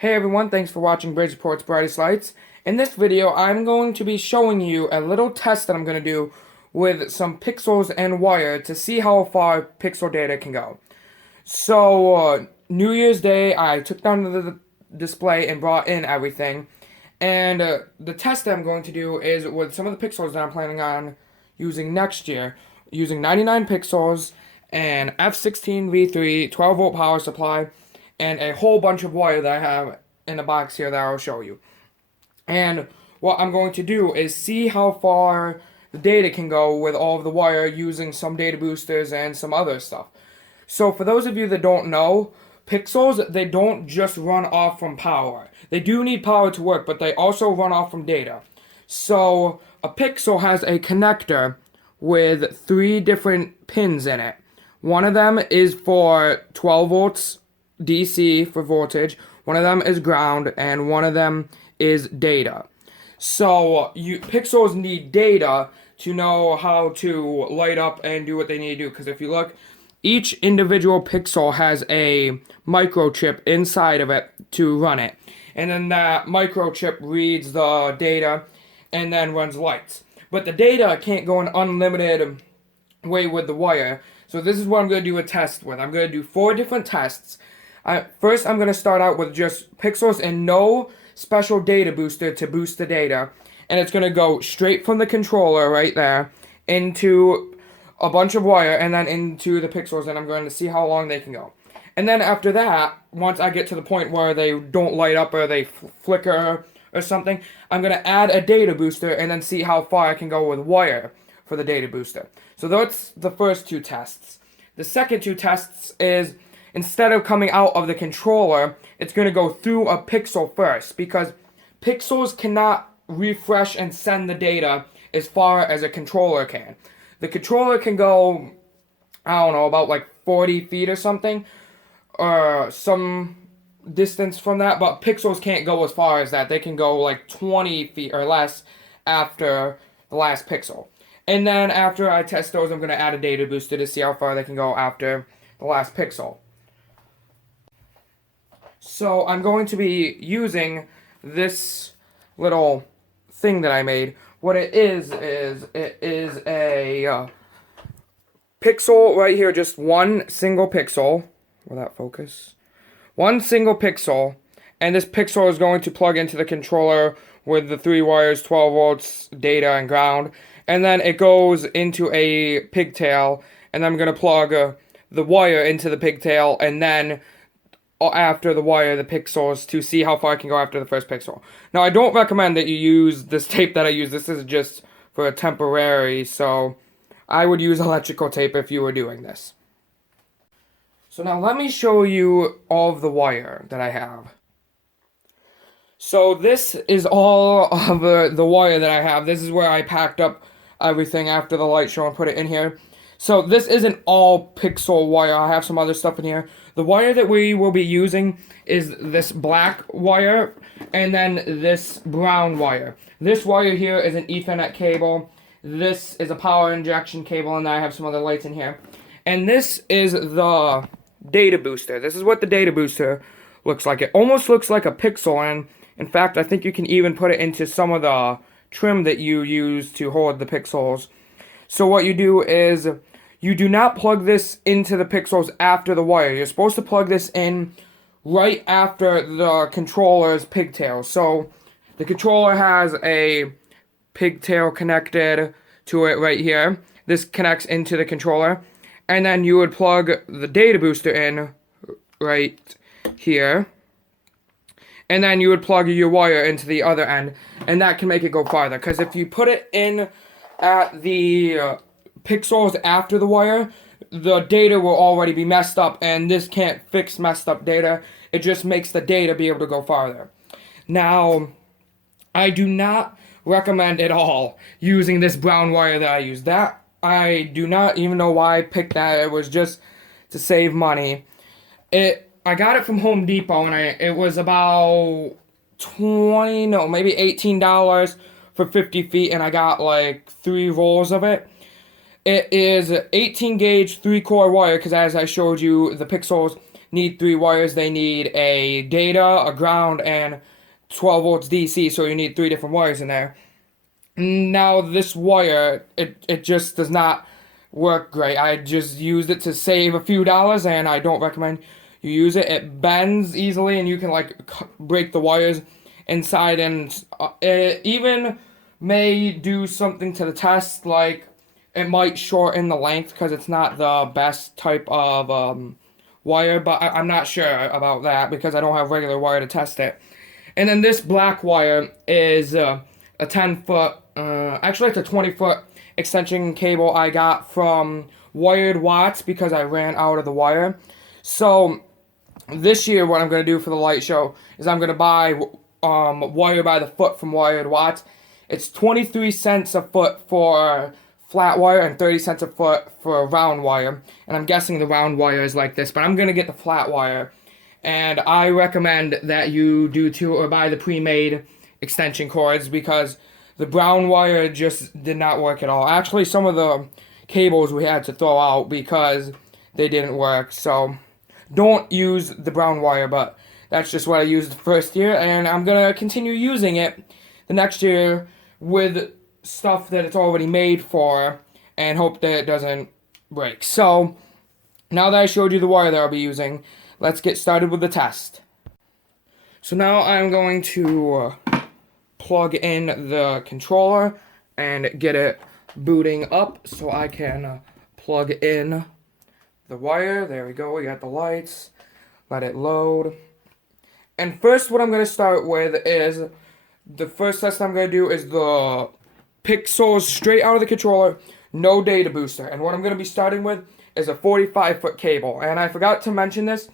Hey everyone, thanks for watching Bridge Report's Brightest Lights. In this video, I'm going to be showing you a little test that I'm going to do with some pixels and wire to see how far pixel data can go. So, New Year's Day, I took down the display and brought in everything. And the test that I'm going to do is with some of the pixels that I'm planning on using next year, using 99 pixels, an F16V3 12-volt power supply, and a whole bunch of wire that I have in a box here that I'll show you. And what I'm going to do is see how far the data can go with all of the wire using some data boosters and some other stuff. So for those of you that don't know, pixels, they don't just run off from power. They do need power to work, but they also run off from data. So a pixel has a connector with 3 different pins in it. One of them is for 12 volts DC for voltage, one of them is ground, and one of them is data. So pixels need data to know how to light up and do what they need to do. Because if you look, each individual pixel has a microchip inside of it to run it. And then that microchip reads the data and then runs lights. But the data can't go an unlimited way with the wire. So this is what I'm going to do a test with. I'm going to do 4 different tests. First, I'm going to start out with just pixels and no special data booster to boost the data. And it's going to go straight from the controller right there into a bunch of wire and then into the pixels, and I'm going to see how long they can go. And then after that, once I get to the point where they don't light up or they flicker or something, I'm going to add a data booster and then see how far I can go with wire for the data booster. So that's the first 2 tests. The second 2 tests is, instead of coming out of the controller, it's going to go through a pixel first, because pixels cannot refresh and send the data as far as a controller can. The controller can go, I don't know, about like 40 feet or something, or some distance from that, but pixels can't go as far as that. They can go like 20 feet or less after the last pixel. And then after I test those, I'm going to add a data booster to see how far they can go after the last pixel. So I'm going to be using this little thing that I made. What it is a pixel right here, just one single pixel. Will that focus? One single pixel, and this pixel is going to plug into the controller with the 3 wires, 12 volts, data, and ground. And then it goes into a pigtail, and I'm going to plug the wire into the pigtail, and then after the wire, the pixels, to see how far I can go after the first pixel. Now, I don't recommend that you use this tape that I use. This is just for a temporary, so I would use electrical tape if you were doing this. So now let me show you all of the wire that I have. So this is all of the wire that I have. This is where I packed up everything after the light show and put it in here. So this isn't all pixel wire. I have some other stuff in here. The wire that we will be using is this black wire and then this brown wire. This wire here is an Ethernet cable. This is a power injection cable, and then I have some other lights in here. And this is the data booster. This is what the data booster looks like. It almost looks like a pixel, and in fact, I think you can even put it into some of the trim that you use to hold the pixels. So what you do is, you do not plug this into the pixels after the wire. You're supposed to plug this in right after the controller's pigtail. So the controller has a pigtail connected to it right here. This connects into the controller. And then you would plug the data booster in right here. And then you would plug your wire into the other end. And that can make it go farther. Because if you put it in at the pixels after the wire, the data will already be messed up, and this can't fix messed up data. It just makes the data be able to go farther. Now, I do not recommend at all using this brown wire that I use. That, I do not even know why I picked that. It was just to save money. I got it from Home Depot, and it was about maybe $18 for 50 feet, and I got like 3 rolls of it. It is 18 gauge 3-core wire, because as I showed you, the pixels need 3 wires. They need a data, a ground, and 12 volts DC, so you need 3 different wires in there. Now this wire, it just does not work great. I just used it to save a few dollars, and I don't recommend you use it. It bends easily, and you can like break the wires inside, and it even may do something to the test, like it might shorten the length because it's not the best type of wire, but I'm not sure about that because I don't have regular wire to test it. And then this black wire is a 10-foot, actually it's a 20-foot extension cable I got from Wired Watts because I ran out of the wire. So this year what I'm going to do for the light show is I'm going to buy wire by the foot from Wired Watts. It's 23 cents a foot for flat wire and 30 cents a foot for round wire. And I'm guessing the round wire is like this, but I'm going to get the flat wire. And I recommend that you do too, or buy the pre-made extension cords, because the brown wire just did not work at all. Actually, some of the cables we had to throw out because they didn't work. So don't use the brown wire, but that's just what I used the first year, and I'm going to continue using it the next year with stuff that it's already made for, and hope that it doesn't break. So now that I showed you the wire that I'll be using, let's get started with the test. So now I'm going to plug in the controller and get it booting up so I can plug in the wire. There we go, we got the lights. Let it load. And first what I'm going to start with is, the first test I'm going to do is the pixels straight out of the controller, no data booster. And what I'm going to be starting with is a 45-foot cable. And I forgot to mention this,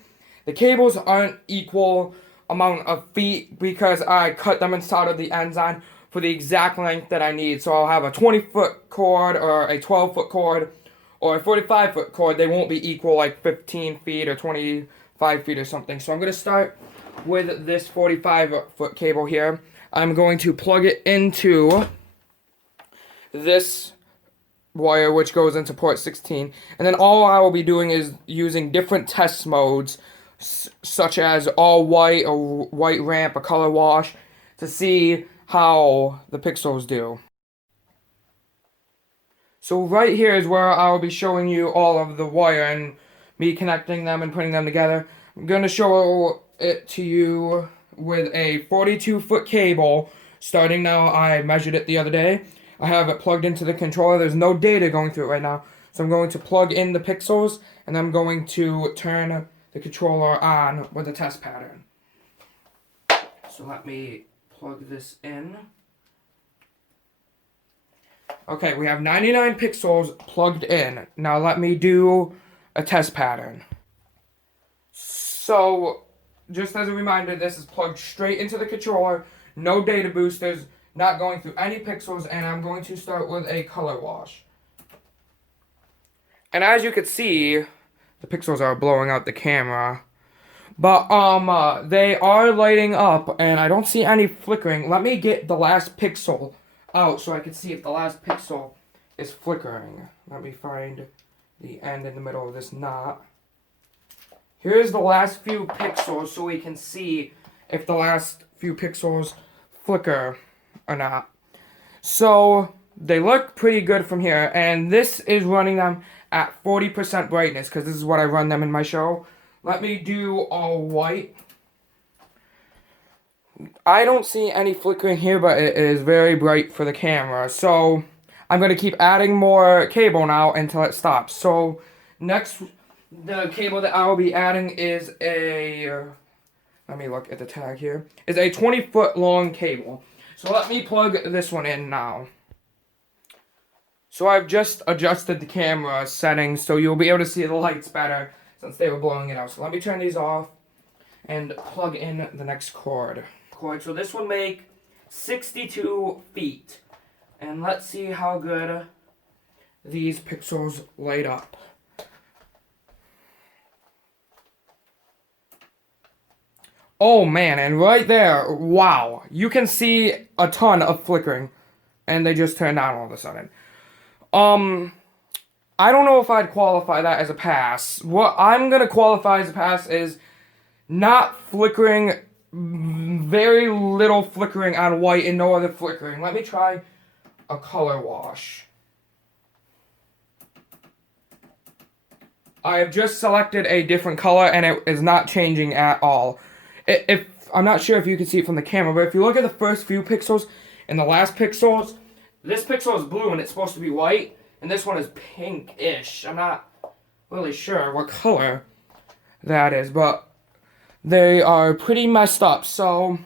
the cables aren't equal amount of feet because I cut them and soldered the ends on for the exact length that I need. So I'll have a 20-foot cord or a 12-foot cord or a 45-foot cord. They won't be equal, like 15 feet or 25 feet or something. So I'm going to start with this 45-foot cable here. I'm going to plug it into this wire, which goes into port 16. And then all I will be doing is using different test modes, such as all white, a white ramp, a color wash, to see how the pixels do. So right here is where I'll be showing you all of the wire and me connecting them and putting them together. I'm going to show it to you with a 42-foot cable. Starting now, I measured it the other day. I have it plugged into the controller. There's no data going through it right now. So I'm going to plug in the pixels, and I'm going to turn the controller on with a test pattern. So let me plug this in. Okay, we have 99 pixels plugged in. Now let me do a test pattern. So, just as a reminder, this is plugged straight into the controller, no data boosters, not going through any pixels, and I'm going to start with a color wash. And as you can see, the pixels are blowing out the camera. But, they are lighting up, and I don't see any flickering. Let me get the last pixel out so I can see if the last pixel is flickering. Let me find the end in the middle of this knot. Here's the last few pixels so we can see if the last few pixels flicker or not. So they look pretty good from here, and this is running them at 40% brightness because this is what I run them in my show. Let me do all white. I don't see any flickering here, but it is very bright for the camera. So I'm going to keep adding more cable now until it stops. So next, the cable that I will be adding is a, let me look at the tag here, is a 20-foot long cable. So let me plug this one in now. So I've just adjusted the camera settings so you'll be able to see the lights better since they were blowing it out. So let me turn these off and plug in the next cord. So this will make 62 feet. And let's see how good these pixels light up. Oh man, and right there, wow, you can see a ton of flickering. And they just turned on all of a sudden. I don't know if I'd qualify that as a pass. What I'm going to qualify as a pass is not flickering, very little flickering on white and no other flickering. Let me try a color wash. I have just selected a different color and it is not changing at all. If I'm not sure if you can see it from the camera, but if you look at the first few pixels and the last pixels, this pixel is blue and it's supposed to be white, and this one is pink-ish. I'm not really sure what color that is, but they are pretty messed up, so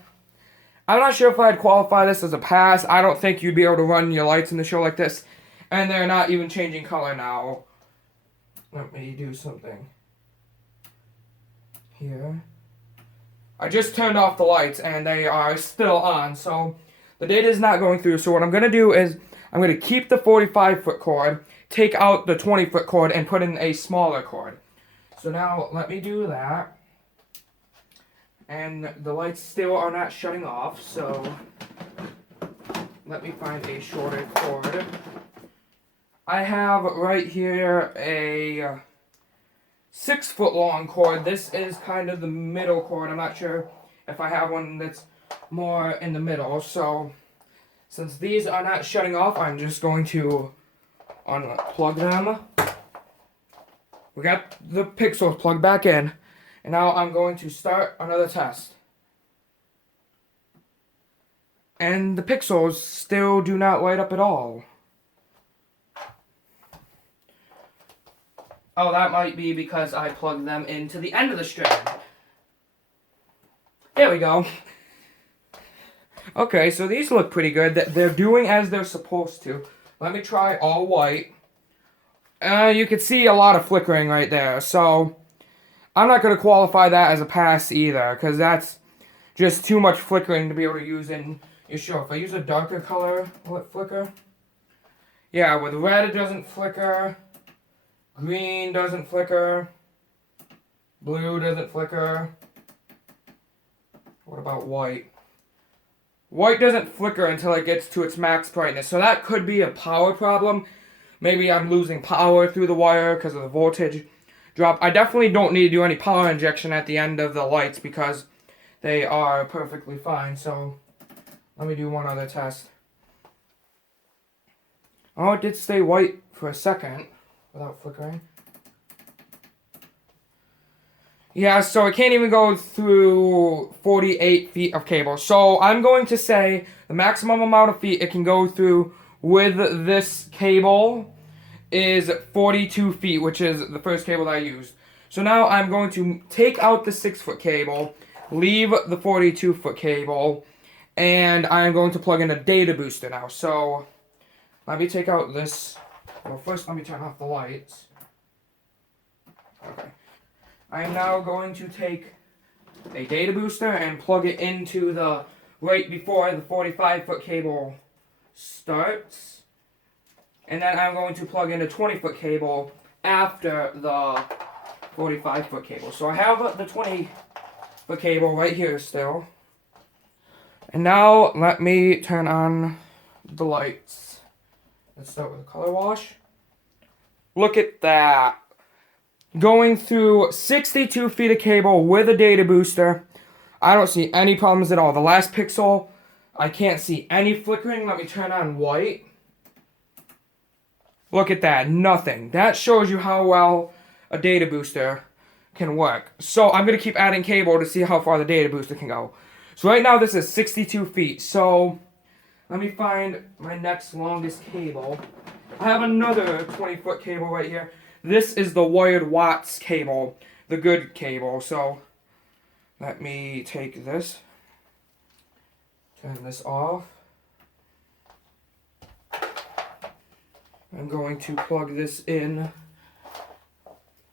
I'm not sure if I'd qualify this as a pass. I don't think you'd be able to run your lights in the show like this, and they're not even changing color now. Let me do something here. I just turned off the lights and they are still on, so the data is not going through. So what I'm going to do is I'm going to keep the 45-foot cord, take out the 20-foot cord, and put in a smaller cord. So now let me do that. And the lights still are not shutting off, so let me find a shorter cord. I have right here a 6-foot long cord. This is kind of the middle cord. I'm not sure if I have one that's more in the middle. So since these are not shutting off, I'm just going to unplug them. We got the pixels plugged back in. And now I'm going to start another test. And the pixels still do not light up at all. Oh, that might be because I plugged them into the end of the strand. There we go. Okay, so these look pretty good. They're doing as they're supposed to. Let me try all white. You can see a lot of flickering right there. So I'm not going to qualify that as a pass either, because that's just too much flickering to be able to use in your show. If I use a darker color, will it flicker? Yeah, with red it doesn't flicker. Green doesn't flicker. Blue doesn't flicker. What about white? White doesn't flicker until it gets to its max brightness. So that could be a power problem. Maybe I'm losing power through the wire because of the voltage drop. I definitely don't need to do any power injection at the end of the lights because they are perfectly fine. So let me do one other test. Oh, it did stay white for a second without flickering. Yeah, so it can't even go through 48 feet of cable. So I'm going to say the maximum amount of feet it can go through with this cable is 42 feet, which is the first cable that I used. So now I'm going to take out the 6-foot cable, leave the 42-foot cable, and I'm going to plug in a data booster now. So let me take out this. Well, first let me turn off the lights. Okay. I am now going to take a data booster and plug it into the right before the 45-foot cable starts. And then I'm going to plug in a 20-foot cable after the 45-foot cable. So I have the 20-foot cable right here still. And now let me turn on the lights. Let's start with a color wash. Look at that. Going through 62 feet of cable with a data booster. I don't see any problems at all. The last pixel, I can't see any flickering. Let me turn on white. Look at that. Nothing. That shows you how well a data booster can work. So I'm going to keep adding cable to see how far the data booster can go. So right now this is 62 feet. So let me find my next longest cable. I have another 20-foot cable right here. This is the wired watts cable, the good cable. So let me take this, turn this off. I'm going to plug this in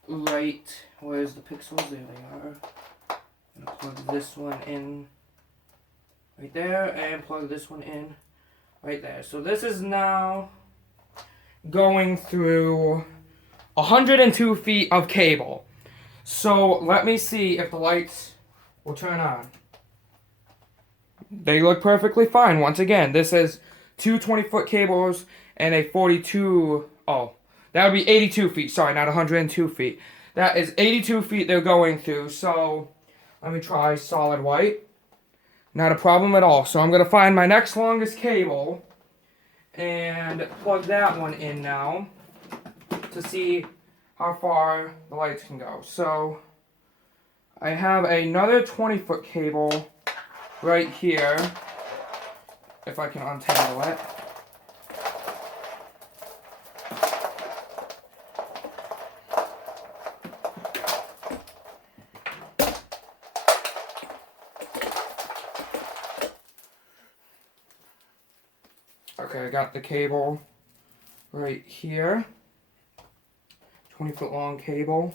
right, where's the pixels? There they are. I'm going to plug this one in right there and plug this one in right there. So this is now going through 102 feet of cable. So let me see if the lights will turn on. They look perfectly fine. Once again, this is two 20-foot cables and a 42. Oh, That would be 82 feet. Sorry, not 102 feet. That is 82 feet they're going through. So let me try solid white. Not a problem at all. So I'm going to find my next longest cable and plug that one in now to see how far the lights can go. So I have another 20-foot cable right here, if I can untangle it. Okay, I got the cable right here. 20-foot long cable.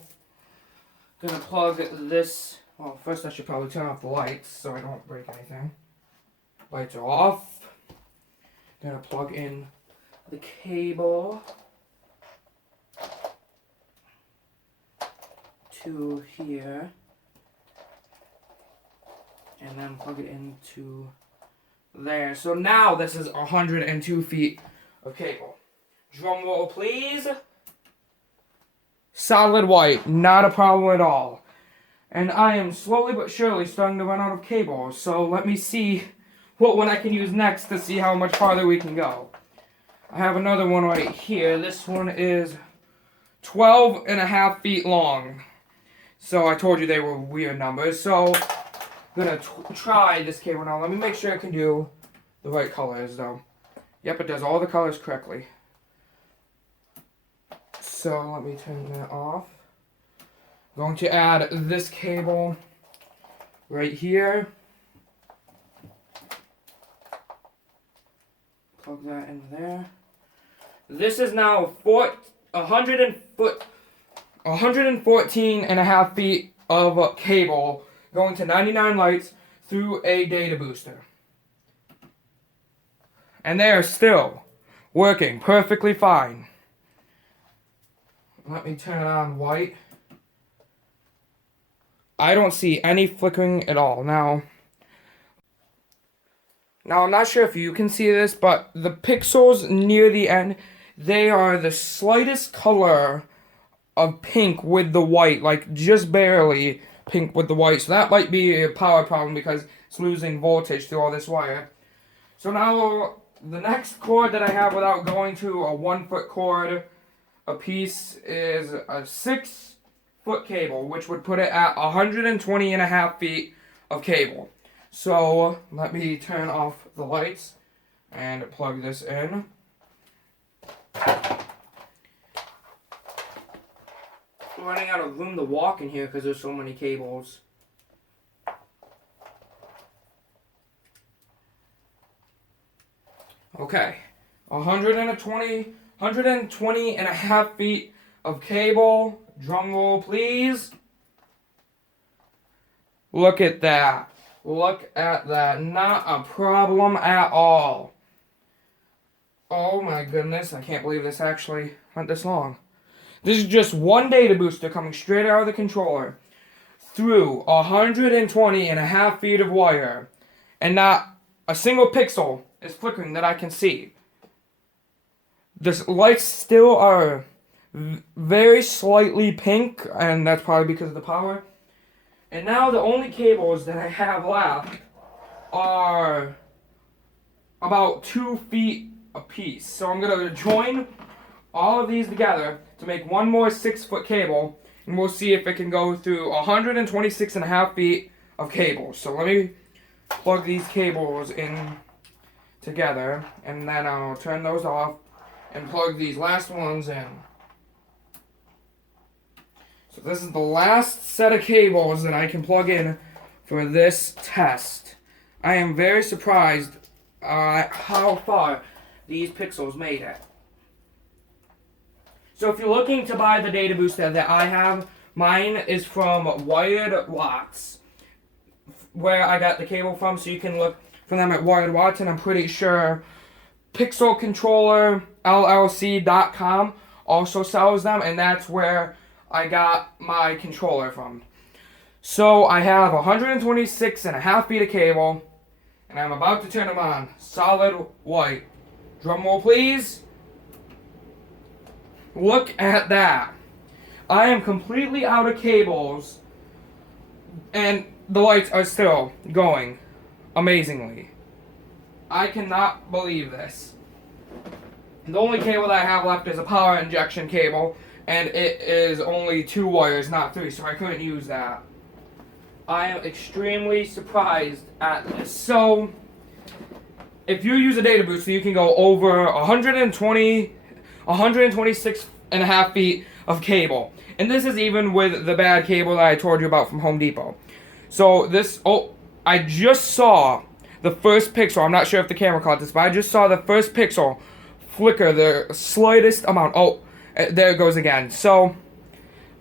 Gonna plug this. Well, first I should probably turn off the lights so I don't break anything. Lights are off. Gonna plug in the cable to here. And then plug it into there. So now this is 102 feet of cable. Drum roll, please. Solid white, not a problem at all. And I am slowly but surely starting to run out of cables. So let me see what one I can use next to see how much farther we can go. I have another one right here. This one is 12 and a half feet long. So I told you they were weird numbers. So I'm going to try this cable now. Let me make sure I can do the right colors though. Yep, it does all the colors correctly. So let me turn that off. I'm going to add this cable right here. Plug that in there. This is now 114 and a half feet of cable going to 99 lights through a data booster. And they are still working perfectly fine. Let me turn it on white. I don't see any flickering at all. Now I'm not sure if you can see this, but the pixels near the end, they are the slightest color of pink with the white, like just barely pink with the white. So that might be a power problem because it's losing voltage through all this wire. So now the next cord that I have without going to a 1-foot cord a piece is a 6-foot cable, which would put it at 120 and a half feet of cable. So let me turn off the lights and plug this in. I'm running out of room to walk in here because there's so many cables. Okay, 120 and a half feet of cable. Drum roll, please. Look at that. Look at that. Not a problem at all. Oh my goodness, I can't believe this actually went this long. This is just one data booster coming straight out of the controller through 120 and a half feet of wire. And not a single pixel is flickering that I can see. The lights still are very slightly pink, and that's probably because of the power. And now the only cables that I have left are about 2 feet a piece. So I'm going to join all of these together to make one more 6-foot cable, and we'll see if it can go through 126 and a half feet of cable. So let me plug these cables in together, and then I'll turn those off and plug these last ones in. So this is the last set of cables that I can plug in for this test. I am very surprised at how far these pixels made it. So if you're looking to buy the data booster that I have, mine is from Wired Watts, where I got the cable from, so you can look for them at Wired Watts, and I'm pretty sure PixelControllerLLC.com also sells them, and that's where I got my controller from. So I have 126 and a half feet of cable, and I'm about to turn them on. Solid white. Drum roll, please. Look at that. I am completely out of cables, and the lights are still going amazingly. I cannot believe this. The only cable that I have left is a power injection cable, and it is only 2 wires, not 3, so I couldn't use that. I am extremely surprised at this. So, if you use a data booster, you can go over 126 and a half feet of cable. And this is even with the bad cable that I told you about from Home Depot. So I just saw the first pixel. I'm not sure if the camera caught this, but I just saw the first pixel flicker the slightest amount. Oh, there it goes again. So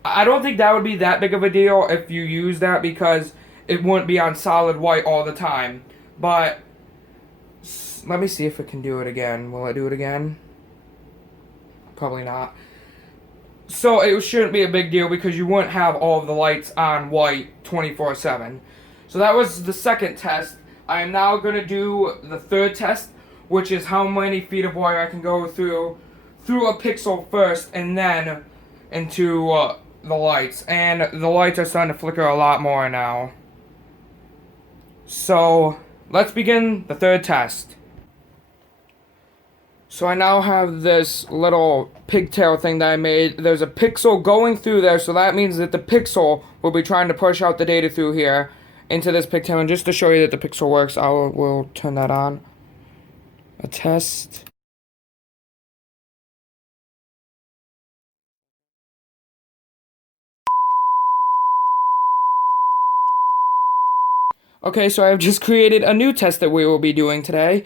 I don't think that would be that big of a deal if you use that, because it wouldn't be on solid white all the time. But let me see if it can do it again. Will it do it again? Probably not. So it shouldn't be a big deal because you wouldn't have all of the lights on white 24/7. So that was the second test. I am now going to do the third test, which is how many feet of wire I can go through a pixel first and then into the lights. And the lights are starting to flicker a lot more now. So let's begin the third test. So I now have this little pigtail thing that I made. There's a pixel going through there, so that means that the pixel will be trying to push out the data through here into this pigtail. And just to show you that the pixel works, we'll turn that on. A test. Okay, so I've just created a new test that we will be doing today.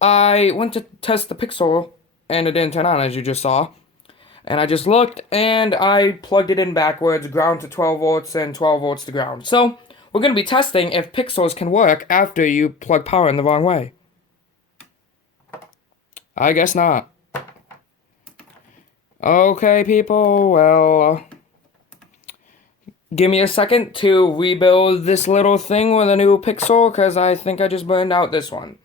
I went to test the pixel, and it didn't turn on, as you just saw. And I just looked, and I plugged it in backwards, ground to 12 volts, and 12 volts to ground. So, we're going to be testing if pixels can work after you plug power in the wrong way. I guess not. Okay, people, well, give me a second to rebuild this little thing with a new pixel, because I think I just burned out this one.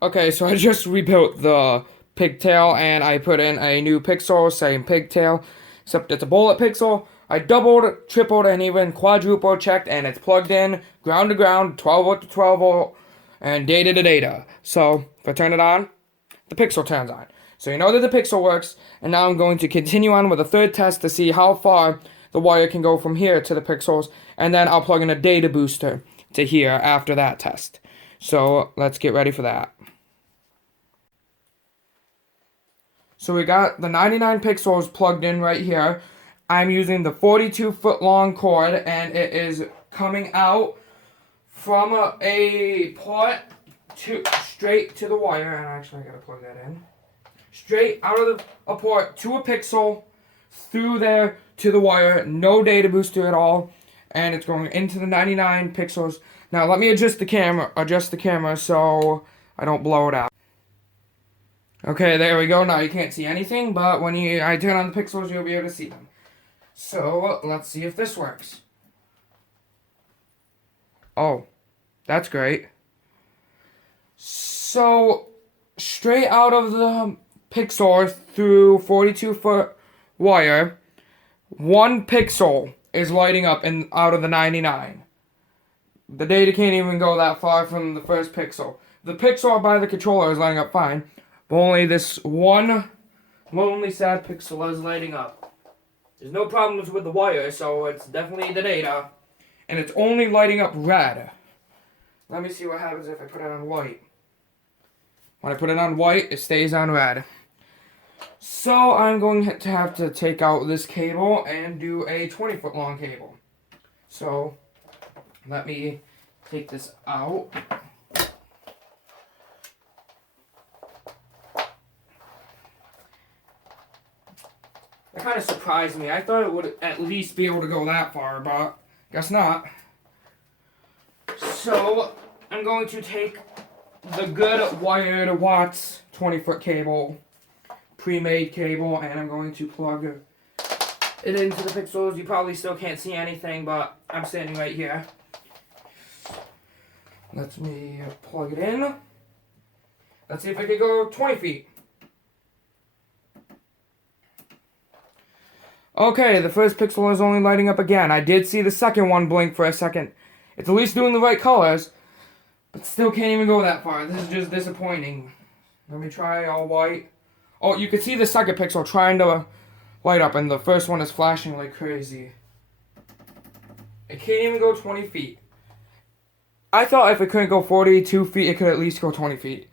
Okay, so I just rebuilt the pigtail, and I put in a new pixel, same pigtail, except it's a bullet pixel. I doubled, tripled, and even quadruple checked, and it's plugged in, ground to ground, 12 volt to 12 volt, and data to data. So, if I turn it on, the pixel turns on. So you know that the pixel works, and now I'm going to continue on with a third test to see how far the wire can go from here to the pixels, and then I'll plug in a data booster to here after that test. So, let's get ready for that. So we got the 99 pixels plugged in right here. I'm using the 42-foot long cord, and it is coming out from a port straight to the wire. And actually, I gotta plug that in. Straight out of a port to a pixel, through there to the wire. No data booster at all, and it's going into the 99 pixels. Now let me adjust the camera so I don't blow it out. Okay, there we go. Now you can't see anything, but when I turn on the pixels, you'll be able to see them. So, let's see if this works. Oh, that's great. So, straight out of the pixel through 42-foot wire, 1 pixel is lighting up out of the 99. The data can't even go that far from the first pixel. The pixel by the controller is lighting up fine. But only this one lonely sad pixel is lighting up. There's no problems with the wire, so it's definitely the data. And it's only lighting up red. Let me see what happens if I put it on white. When I put it on white, it stays on red. So I'm going to have to take out this cable and do a 20-foot long cable. So let me take this out. It kind of surprised me. I thought it would at least be able to go that far, but guess not. So, I'm going to take the good wired watts 20-foot cable, pre-made cable, and I'm going to plug it into the pixels. You probably still can't see anything, but I'm standing right here. Let me plug it in. Let's see if I can go 20 feet. Okay, the first pixel is only lighting up again. I did see the second one blink for a second. It's at least doing the right colors, but still can't even go that far. This is just disappointing. Let me try all white. Oh, you can see the second pixel trying to light up, and the first one is flashing like crazy. It can't even go 20 feet. I thought if it couldn't go 42 feet, it could at least go 20 feet.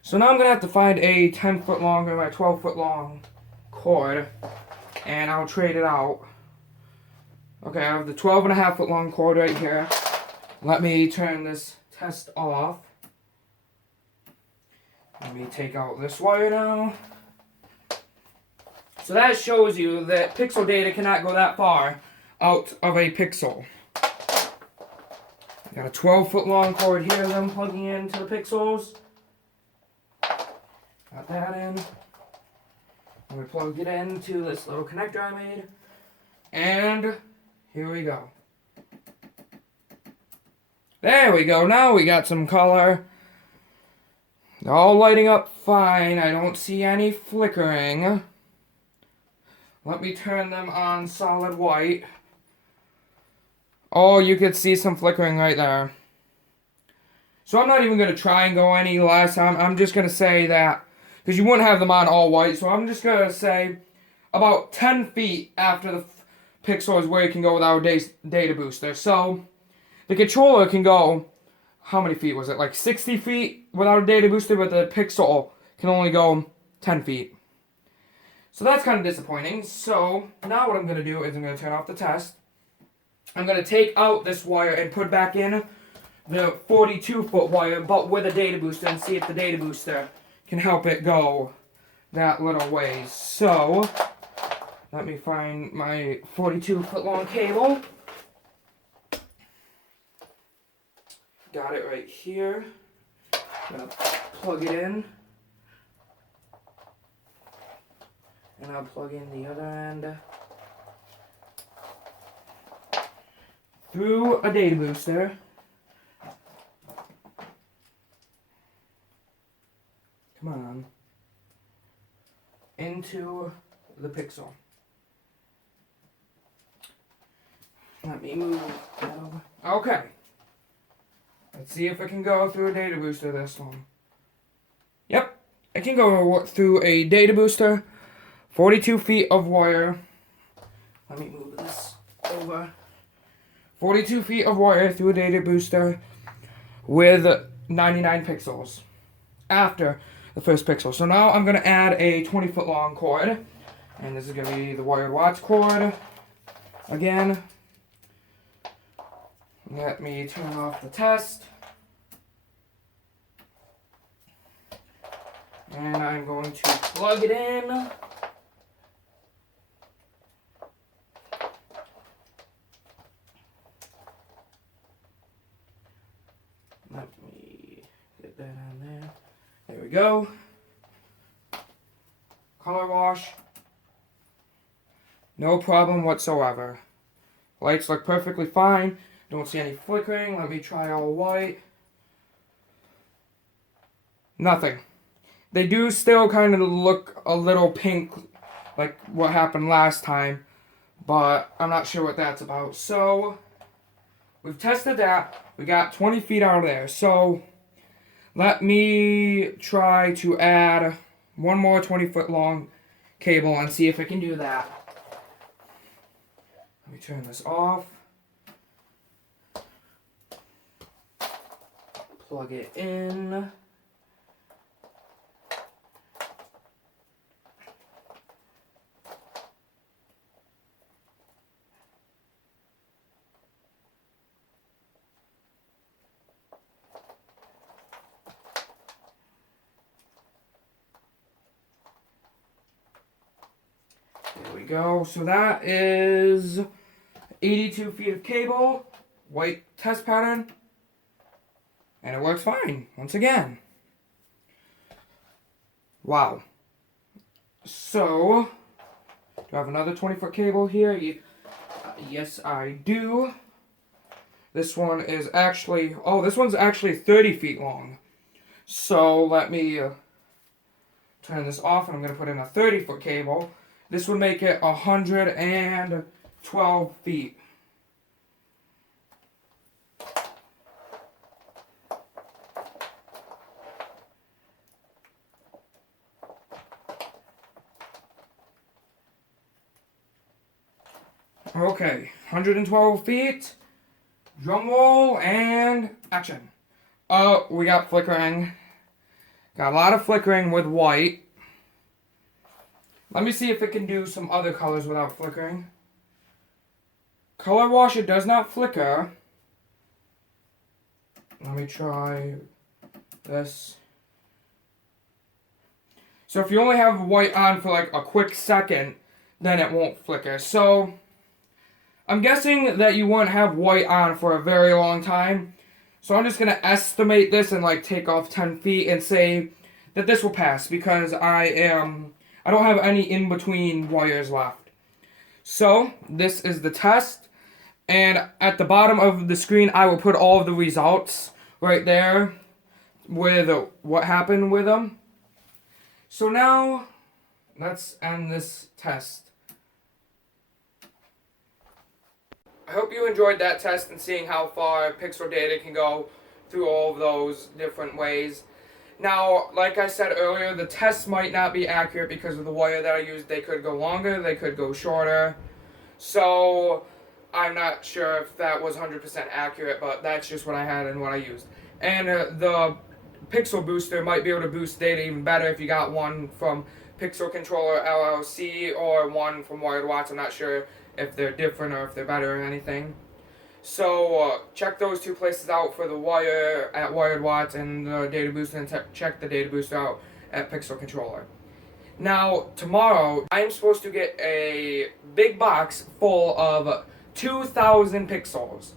So now I'm going to have to find a 10 foot long or my 12 foot long cord, and I'll trade it out. Okay, I have the 12.5 foot long cord right here. Let me turn this test off. Let me take out this wire now. So that shows you that pixel data cannot go that far out of a pixel. Got a 12 foot long cord here that I'm plugging into the pixels. Got that in. I'm going to plug it into this little connector I made. And here we go. There we go. Now we got some color. They're all lighting up fine. I don't see any flickering. Let me turn them on solid white. Oh, you could see some flickering right there. So I'm not even going to try and go any less. I'm just going to say that, because you wouldn't have them on all white, so I'm just going to say about 10 feet after the pixel is where you can go without a data booster. So the controller can go, how many feet was it? Like 60 feet without a data booster, but the pixel can only go 10 feet. So that's kind of disappointing. So now what I'm going to do is I'm going to turn off the test. I'm going to take out this wire and put back in the 42 foot wire, but with a data booster, and see if the data booster can help it go that little ways. So let me find my 42 foot long cable. Got it right here. I'm going to plug it in. And I'll plug in the other end through a data booster. Come on. Into the pixel. Let me move that over. Okay. Let's see if it can go through a data booster this one. Yep. It can go through a data booster. 42 feet of wire. Let me move this over. 42 feet of wire through a data booster with 99 pixels after the first pixel. So now I'm going to add a 20 foot long cord. And this is going to be the wired watch cord. Again. Let me turn off the test. And I'm going to plug it in. Let me get that on there. There we go. Color wash. No problem whatsoever. Lights look perfectly fine. Don't see any flickering. Let me try all white. Nothing. They do still kind of look a little pink, like what happened last time, but I'm not sure what that's about. So we've tested that. We got 20 feet out of there. So let me try to add one more 20 foot long cable and see if I can do that. Let me turn this off. Plug it in. There we go. So that is 82 feet of cable, white test pattern, and it works fine, once again. Wow. So, do I have another 20-foot cable here? Yes, I do. This one is actually, this one's actually 30 feet long. So, let me turn this off, and I'm going to put in a 30-foot cable. This would make it 112 feet. Okay, 112 feet. Drum roll and action. Oh, we got flickering. Got a lot of flickering with white. Let me see if it can do some other colors without flickering. Color washer does not flicker. Let me try this. So if you only have white on for like a quick second, then it won't flicker. So I'm guessing that you won't have white on for a very long time. So I'm just going to estimate this and like take off 10 feet and say that this will pass because I don't have any in-between wires left. So this is the test, and at the bottom of the screen I will put all of the results right there with what happened with them. So now let's end this test. I hope you enjoyed that test and seeing how far pixel data can go through all of those different ways. Now, like I said earlier, the test might not be accurate because of the wire that I used. They could go longer, they could go shorter. So, I'm not sure if that was 100% accurate, but that's just what I had and what I used. And the Pixel Booster might be able to boost data even better if you got one from Pixel Controller LLC or one from Wired Watts. I'm not sure if they're different or if they're better or anything. So check those two places out for the wire at Wired Watts and the data booster, and check the data booster out at Pixel Controller. Now tomorrow I'm supposed to get a big box full of 2,000 pixels,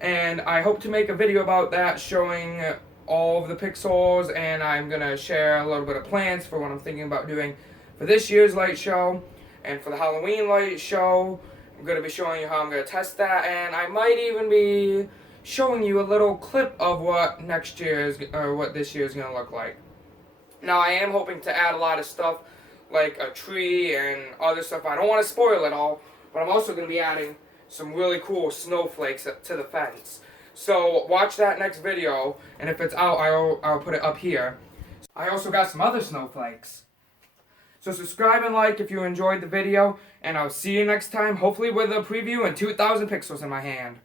and I hope to make a video about that showing all of the pixels, and I'm gonna share a little bit of plans for what I'm thinking about doing for this year's light show and for the Halloween light show. I'm going to be showing you how I'm going to test that, and I might even be showing you a little clip of what next year's or what this year is going to look like. Now I am hoping to add a lot of stuff like a tree and other stuff. I don't want to spoil it all, but I'm also going to be adding some really cool snowflakes to the fence. So watch that next video, and if it's out, I'll put it up here. I also got some other snowflakes. So subscribe and like if you enjoyed the video, and I'll see you next time, hopefully with a preview and 2,000 pixels in my hand.